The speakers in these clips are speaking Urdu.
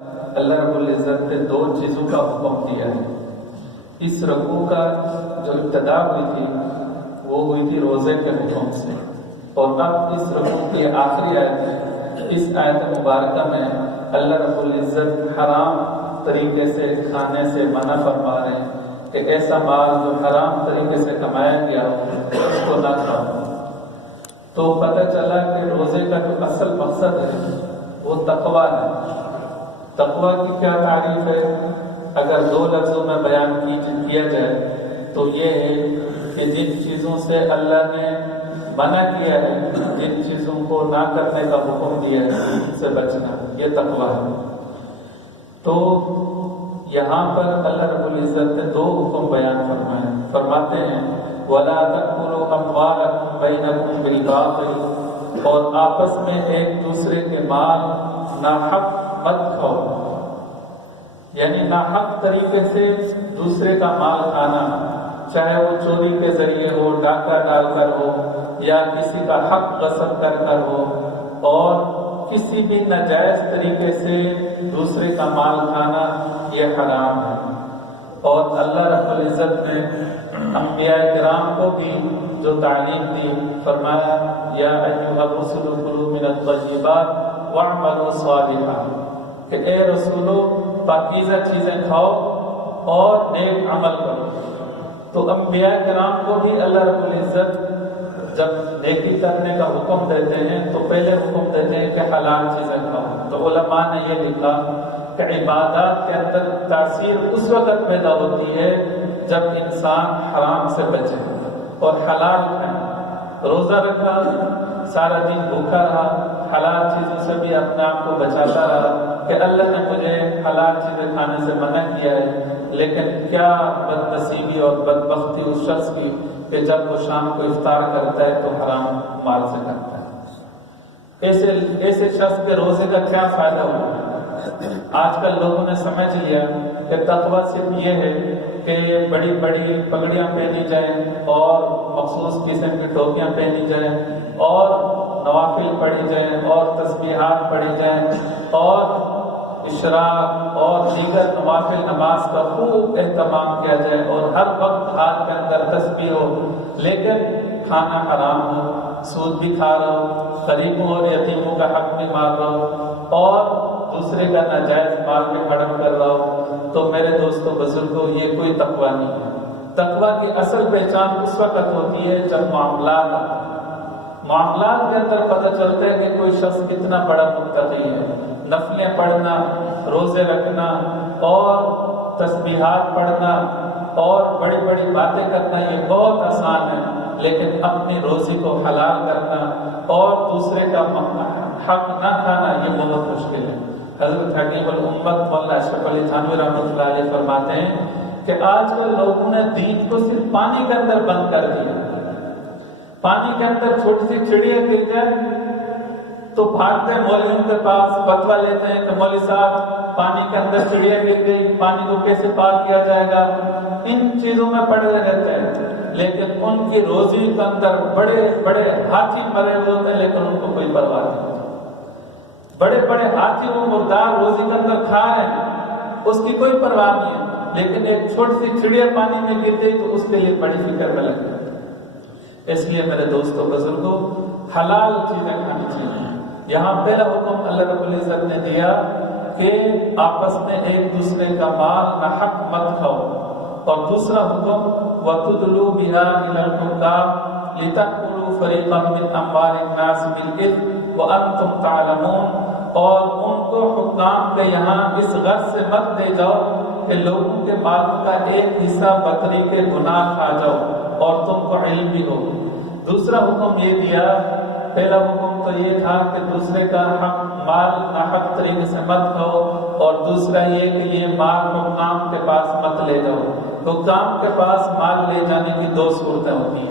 اللہ رب العزت نے دو چیزوں کا حکم دیا ہے۔ اس رکوع کا جو ابتدا ہوئی تھی وہ ہوئی تھی روزے کے حکم سے، اور اب اس رکوع کی آخری آیت، اس آیت مبارکہ میں اللہ رب العزت حرام طریقے سے کھانے سے منع فرما رہے ہیں کہ ایسا مال جو حرام طریقے سے کمایا گیا ہو اس کو نہ کھاؤ۔ تو پتہ چلا کہ روزے کا جو اصل مقصد ہے وہ تقویٰ ہے۔ تقویٰ کی کیا تعریف ہے؟ اگر دو لفظوں میں بیان کیا جائے تو یہ ہے کہ جن چیزوں سے اللہ نے منع کیا ہے، جن چیزوں کو نہ کرنے کا حکم دیا ہے ان سے بچنا، یہ تقویٰ ہے۔ تو یہاں پر اللہ رب العزت نے دو حکم بیان فرمائے، فرماتے ہیں وَلَا تَأْكُلُوا أَمْوَالَكُمْ بَيْنَكُمْ بِالْبَاطِلِ، اور آپس میں ایک دوسرے کے مال ناحق مت کھاؤ، یعنی ناحق طریقے سے دوسرے کا مال کھانا، چاہے وہ چوری کے ذریعے ہو، ڈاکہ ڈال کر ہو، یا کسی کا حق غصب کر کر ہو، اور کسی بھی ناجائز طریقے سے دوسرے کا مال کھانا یہ حرام ہے۔ اور اللہ رب العزت نے انبیاء کرام کو بھی جو تعلیم دی، فرمایا یا ایھا الرسل کلوا من الطیبات واعملوا صالحا، کہ اے رسولو پاکیزہ چیزیں کھاؤ اور نیک عمل کرو۔ تو انبیاء کرام کو بھی اللہ رب العزت جب نیکی کرنے کا حکم دیتے ہیں تو پہلے حکم دیتے ہیں کہ حلال چیزیں کھاؤ۔ تو علماء نے یہ لکھا کہ عبادات کے اندر تاثیر اس وقت پیدا ہوتی ہے جب انسان حرام سے بچے اور حلال کھائے۔ روزہ رکھا، سارا دن بھوکا رہا، حلال چیزوں سے بھی اپنے آپ کو بچاتا رہا کہ اللہ نے مجھے حلال چیزیں کھانے سے منع کیا ہے، لیکن کیا بد نصیبی اور بدبختی اس شخص کی کہ جب وہ شام کو افطار کرتا ہے تو حرام مال سے کرتا ہے۔ ایسے شخص کے روزے کا کیا فائدہ ہوا؟ آج کل لوگوں نے سمجھ لیا کہ تقویٰ صرف یہ ہے کہ بڑی بڑی پگڑیاں پہنی جائیں اور مخصوص قسم کی ٹوپیاں پہنی جائیں اور نوافل پڑھی جائیں اور تسبیحات پڑھی جائیں اور اشراق اور دیگر نوافل نماز کا خوب اہتمام کیا جائے اور ہر وقت ہاتھ کے اندر تسبیح ہو، لیکن کھانا حرام ہو، سود بھی کھا رہا ہو، غریبوں اور یتیموں کا حق بھی مار رہا ہو اور دوسرے کا ناجائز مال بھی ہڑپ کر رہا ہو، تو میرے دوستوں بزرگوں یہ کوئی تقویٰ نہیں ہے۔ تقویٰ کی اصل پہچان اس وقت ہوتی ہے جب معاملات کے اندر پتہ چلتا ہے کہ کوئی شخص کتنا بڑا متقی ہے۔ نفلیں پڑھنا، روزے رکھنا اور تسبیحات پڑھنا اور بڑی بڑی باتیں کرنا یہ بہت آسان ہے، لیکن اپنی روزی کو حلال کرنا اور دوسرے کا حق نہ کھانا یہ بہت مشکل ہے۔ حضرت حکیم الامت مولانا اشرف علی تھانوی رحمۃ اللہ علیہ فرماتے ہیں کہ آج کل لوگوں نے دین کو صرف پانی کے اندر بند کر دیا۔ پانی کے اندر چھوٹی سی چڑیا گر جائے تو بھاگتے ہیں مولویوں کے پاس، فتویٰ لیتے ہیں کہ مولوی صاحب پانی کے اندر چڑیا گر گئی، پانی کو کیسے پاک کیا جائے گا، ان چیزوں میں پڑے رہتے ہیں۔ لیکن ان کی روزی کے اندر بڑے بڑے ہاتھی مرے ہوئے ہوتے ہیں لیکن ان کو کوئی پرواہ نہیں، بڑے بڑے ہاتھی وہ مردار روزی کے اندر کھا رہے ہیں، اس کی کوئی پرواہ نہیں ہے، لیکن ایک چھوٹی سی چڑیا پانی میں گر گئی تو اس کے لیے بڑی فکر میں لگ گئی۔ اس لیے میرے دوستوں بزرگوں حلال چیزیں کھانی چاہیے۔ یہاں پہلا حکم اللہ رب العزت نے دیا کہ آپس میں ایک دوسرے کا مال ناحق مت کھاؤ، اور دوسرا حکم وَتُدْلُوا بِهَا إِلَى الْحُكَامِ لِتَأْكُلُوا فَرِيقًا مِنْ أَمْوَالِ النَّاسِ بِالْإِثْمِ وَأَنْتُمْ تَعْلَمُونَ، اور ان کو حکام کے یہاں اس غرض سے مت لے جاؤ کہ لوگوں کے مالوں کا ایک حصہ بطری کے گناہ کھا جاؤ اور تم کو علم بھی ہو۔ دوسرا حکم یہ دیا، پہلا حکم تو یہ تھا کہ دوسرے کا حق مال ناحق طریقے سے مت کھاؤ، اور دوسرا یہ کہ یہ مال حکام کے پاس مت لے جاؤ۔ حکام کے پاس مال لے جانے کی دو صورتیں ہوتی ہیں۔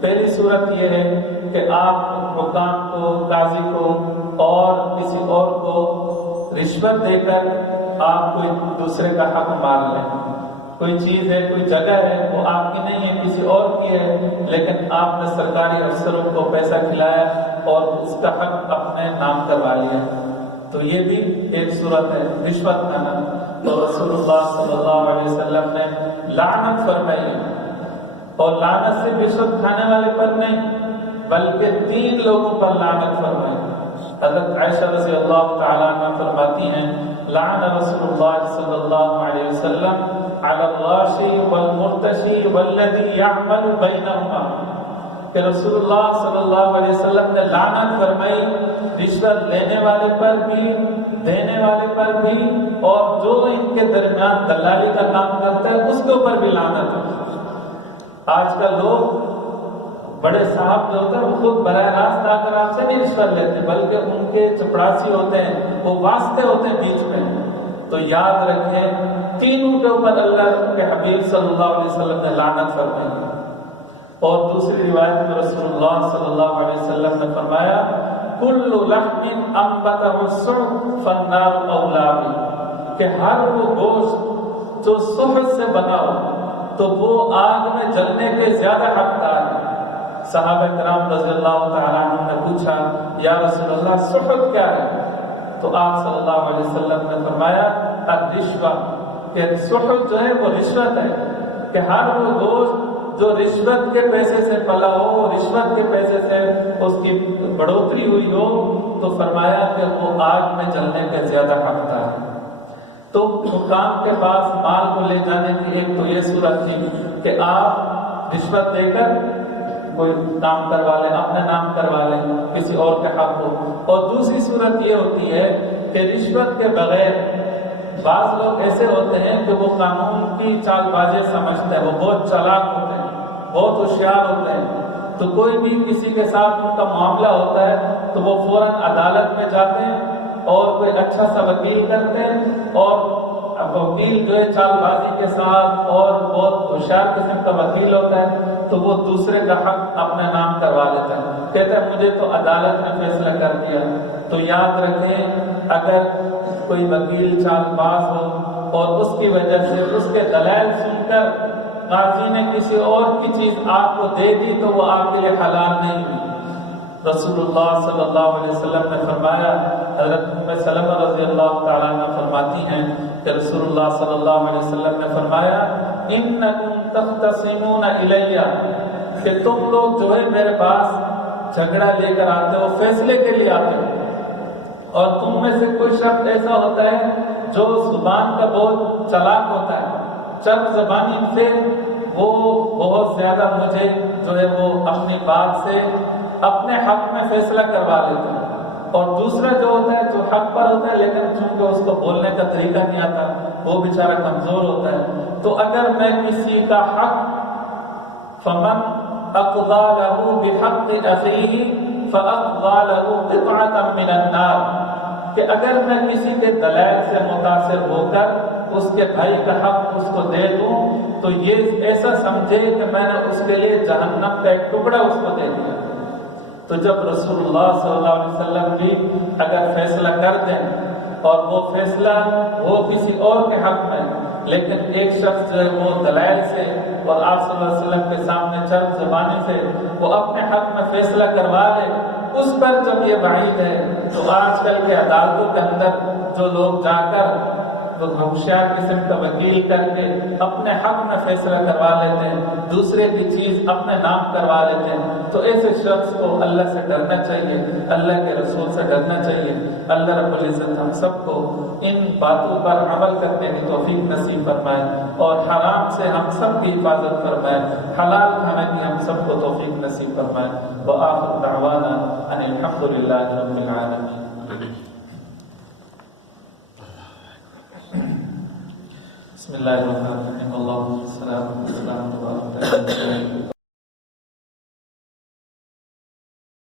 پہلی صورت یہ ہے کہ آپ حکام کو، قاضی کو اور کسی اور کو رشوت دے کر آپ کوئی دوسرے کا حق مار لیں۔ کوئی چیز ہے، کوئی جگہ ہے، وہ آپ کی نہیں ہے، کسی اور کی ہے، لیکن آپ نے سرکاری افسروں کو پیسہ کھلایا اور اس کا حق اپنے نام کروا لیا۔ تو یہ بھی ایک صورت ہے رشوت کھانا. تو رسول اللہ صلی اللہ علیہ وسلم نے لعنت فرمائی، اور لعنت سے رشوت کھانے والے پر نہیں بلکہ 3 لوگوں پر لعنت فرمائی. حضرت عائشہ رضی اللہ تعالیٰ عنہ فرماتی ہیں لعن رسول اللہ صلی اللہ علیہ وسلم علی الغاشی والمرتشی والذی یعمل بینہما، کہ رسول اللہ صلی اللہ علیہ وسلم نے لعنت فرمائی رشوت لینے والے پر بھی، دینے والے پر بھی، اور جو ان کے درمیان دلالی کا کام کرتا ہے اس کے اوپر بھی لعنت ہے. آج کل لوگ بڑے صاحب جو ہوتے ہیں وہ خود براہ راست آ کر آپ سے نہیں رشوت لیتے، بلکہ ان کے چپڑاسی ہوتے ہیں، وہ واسطے ہوتے ہیں بیچ میں. تو یاد رکھیں 3 کے اوپر اللہ کے حبیب صلی اللہ علیہ وسلم نے لعنت فرمائی. اور دوسری روایت میں رسول اللہ صلی اللہ علیہ وسلم نے فرمایا کل لحم انبتہ السحت فالنار اولی بہ، کہ ہر وہ گوشت جو سحت سے بنا ہو تو وہ آگ میں جلنے کے زیادہ حقدار ہے. صحابہ کرام رضی اللہ تعالیٰ عنہ نے پوچھا یا رسول اللہ سحت کیا ہے؟ تو آپ صلی اللہ علیہ وسلم نے فرمایا الرشوہ، کہ سحت جو ہے وہ رشوت ہے، کہ ہر وہ گوشت جو رشوت کے پیسے سے پلا ہو، رشوت کے پیسے سے اس کی بڑھوتری ہوئی ہو، تو فرمایا کہ وہ آگ میں جلنے کا زیادہ حقدار ہے. تو حکام کے پاس مال کو لے جانے کی ایک تو یہ صورت تھی کہ آپ رشوت دے کر کوئی کام کروا لیں، اپنے نام کروا لیں، کسی اور کے حق ہو. اور دوسری صورت یہ ہوتی ہے کہ رشوت کے بغیر بعض لوگ ایسے ہوتے ہیں کہ وہ قانون کی چال بازی سمجھتے ہیں، وہ بہت چالاک ہوتے ہیں، بہت ہوشیار ہوتے ہیں. تو کوئی بھی کسی کے ساتھ ان کا معاملہ ہوتا ہے تو وہ فوراً عدالت میں جاتے ہیں اور کوئی اچھا سا وکیل کرتے ہیں، اور وکیل جو ہے چال بازی کے ساتھ اور بہت ہوشیار قسم کا وکیل ہوتا ہے تو وہ دوسرے کا حق اپنے نام کروا لیتا ہے، کہتا ہے مجھے تو عدالت نے فیصلہ کر دیا. تو یاد رکھیں اگر کوئی وکیل چال باز ہو اور اس کی وجہ سے اس کے دلائل سن کر قاضی نے کسی اور کی چیز آپ کو دے دی تو وہ آپ کے لیے حلال نہیں ہوئی. رسول اللہ صلی اللہ علیہ وسلم نے فرمایا، حضرت ام سلمہ رضی اللہ تعالیٰ عنہ فرماتی ہیں کہ رسول اللہ صلی اللہ علیہ وسلم نے فرمایا انکم تختصمون الی، کہ تم لوگ جو ہے میرے پاس جھگڑا لے کر آتے ہو، فیصلے کے لیے آتے ہو، اور تم میں سے کوئی شخص ایسا ہوتا ہے جو زبان کا بہت چلاک ہوتا ہے، چب زبانی سے وہ بہت زیادہ مجھے جو ہے وہ اپنی بات سے اپنے حق میں فیصلہ کروا لیتا ہے. اور دوسرا جو ہوتا ہے جو حق پر ہوتا ہے لیکن چونکہ اس کو بولنے کا طریقہ نہیں آتا، وہ بیچارہ کمزور ہوتا ہے. تو اگر میں کسی کا حق فمن اقضى له بحق اخيه فاقضى له قطعة من النار، کہ اگر میں کسی کے دلائل سے متاثر ہو کر اس کے بھائی کا حق اس کو دے دوں تو یہ ایسا سمجھے کہ میں نے اس کے لیے جہنم کا ایک ٹکڑا اس کو دے دیا. تو جب رسول اللہ صلی اللہ علیہ وسلم بھی اگر فیصلہ کر دیں اور وہ فیصلہ وہ کسی اور کے حق میں، لیکن ایک شخص جو ہے وہ دلائل سے اور آپ صلی اللہ علیہ وسلم کے سامنے چرب زبانی سے وہ اپنے حق میں فیصلہ کروا لے، اس پر جب یہ بعید ہے. تو آج کل کے عدالتوں کے اندر جو لوگ جا کر وہ ہوشیار قسم کا وکیل کر کے اپنے حق میں فیصلہ کروا لیتے ہیں، دوسرے کی چیز اپنے نام کروا لیتے ہیں، تو ایسے شخص کو اللہ سے ڈرنا چاہیے، اللہ کے رسول سے ڈرنا چاہیے. اللہ رب العزت ہم سب کو ان باتوں پر عمل کرنے کی توفیق نصیب فرمائے اور حرام سے ہم سب کی حفاظت فرمائے، حلال کھانے کی ہم سب کو توفیق نصیب فرمائے. وآخر دعوانا ان الحمد للہ رب العالمین. بسم اللہ الرحمن الرحیم. اللہم صلی اللہ علیہ وسلم.